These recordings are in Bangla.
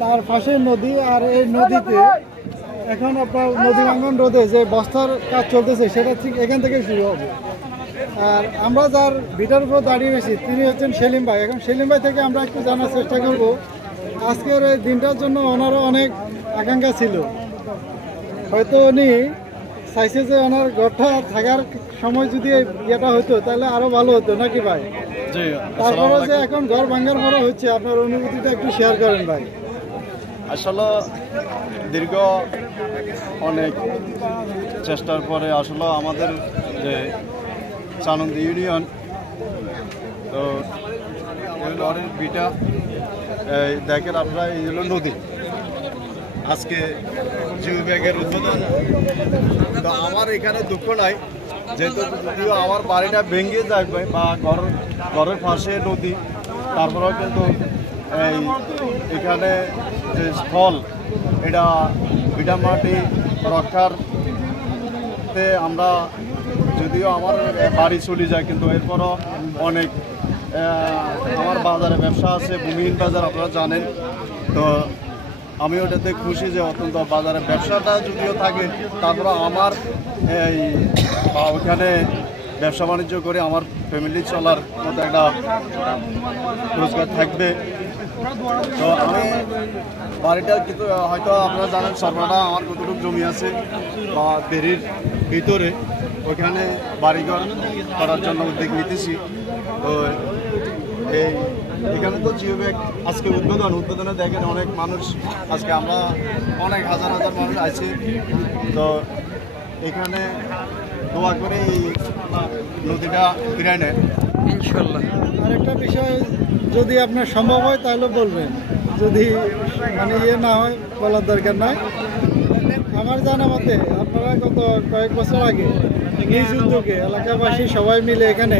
তার পাশে নদী, আর এই নদীতে এখন আপনার নদী ভাঙ্গন রোধে যে বস্তার কাজ চলতেছে সেটা ঠিক এখান থেকে শুরু হবে। আর আমরা যার ভিটার উপর দাঁড়িয়ে রয়েছি তিনি হচ্ছেন সেলিম ভাই। এখন সেলিম ভাই থেকে আমরা একটু জানার চেষ্টা করব আজকের এই দিনটার জন্য ওনারও অনেক আকাঙ্ক্ষা ছিল। হয়তো উনি চাইছে যে ওনার ঘরটা থাকার সময় যদি ইয়েটা হতো তাহলে আরো ভালো হতো নাকি ভাই? তারপরে যে এখন ঘর ভাঙার পরে হচ্ছে, আপনার অনুভূতিটা একটু শেয়ার করেন ভাই। আসলে দীর্ঘ অনেক চেষ্টার পরে আসলে আমাদের যে চানন্দি ইউনিয়ন, তো লরির বিটা দেখেন আপনারা, এই হলো নদী। আজকে জিও ব্যাগের উদ্বোধন। তো আমার এখানে দুঃখ নাই, যেহেতু যদিও আমার বাড়িটা ভেঙে যাবে বা ঘরের পাশে নদী, তারপরেও কিন্তু এখানে যে স্থল, এটা মাটি রক্ষার্থে আমরা যদিও আমার বাড়ি চলে যায়, কিন্তু এরপরও অনেক আমার বাজারে ব্যবসা আছে, ভূমিহীন বাজার আপনারা জানেন। তো আমি ওটাতে খুশি যে অত্যন্ত বাজারে ব্যবসাটা যদিও থাকে, তারপরে আমার ওখানে ব্যবসা বাণিজ্য করে আমার ফ্যামিলি চলার মতো একটা রোজগার থাকবে। তো আমি বাড়িটা কিন্তু হয়তো আপনারা জানেন সরকারটা আমার কতটুকু জমি আছে বা বেরির ভিতরে, ওইখানে বাড়িঘর করার জন্য উদ্যোগ নিতেছি। তো এখানে তো জিও ব্যাগ আজকে উদ্বোধনে দেখেন অনেক মানুষ, আজকে আমরা অনেক হাজার মানুষ আছে। তো এখানে দোয়া করে এই নদীটা ফিরায় নেয় ইনশাল্লাহ। আরেকটা বিষয় যদি আপনার সম্ভব হয় তাহলে বলবেন, যদি মানে না হয় বলার দরকার নাই। আমার জানা মতে আপনারা গত কয়েক বছর আগে নিজ উদ্যোগে এলাকাবাসী সবাই মিলে এখানে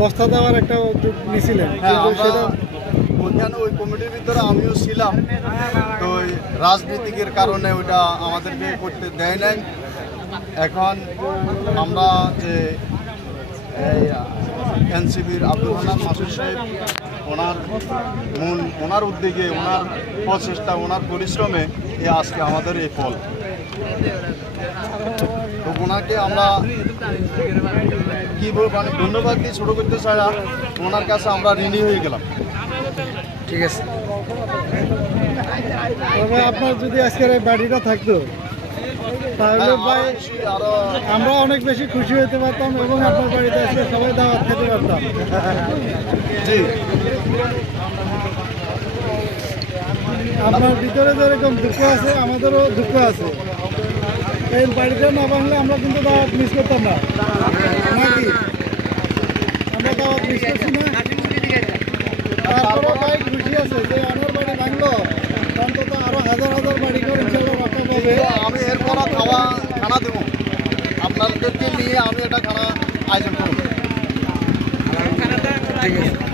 বস্তা দেওয়ার একটা উদ্যোগ নিয়েছিলেন। ওইখানে ওই কমিটির ভিতরে আমিও ছিলাম। তো রাজনীতিকের কারণে ওইটা আমাদেরকে করতে দেয় নাই। এখন আমরা যে এনসিবির আব্দুল হান্নান মাসুদ সাহেব, ওনার উদ্যোগে, ওনার প্রচেষ্টা, ওনার পরিশ্রমে আজকে আমাদের এই ফল। তো ওনাকে আমরা কি বলবো, মানে ধন্যবাদ দিয়ে ছোটো করতে চাই না, ওনার কাছে আমরা ঋণী হয়ে গেলাম। ঠিক আছে, তবে আপনার যদি আজকের এই বাড়িটা থাকতো তাহলে ভাই আমরা অনেক বেশি খুশি হতে পারতাম এবং আপনার বাড়িতে আসলে সবাই দাওয়াত খেতে পারতাম। জি, আপনার ভিতরে যেরকম দুঃখ আছে আমাদেরও দুঃখ আছে। এই বাড়িটা না ভাঙলে আমরা কিন্তু দাওয়াত মিস করতাম না, নাকি? আমরা দাওয়াত মিস করছি না। তারপরে ভাই খুশি আছে যে আমার বাড়ি ভাঙলো, অন্তত আরো হাজার বাড়ি করে ইনশাল্লাহ রক্ষা পাবে। আমি এরপর খানা দেবো আপনাদেরকে নিয়ে, আমি এটা খানা আয়োজন করবো। ঠিক আছে।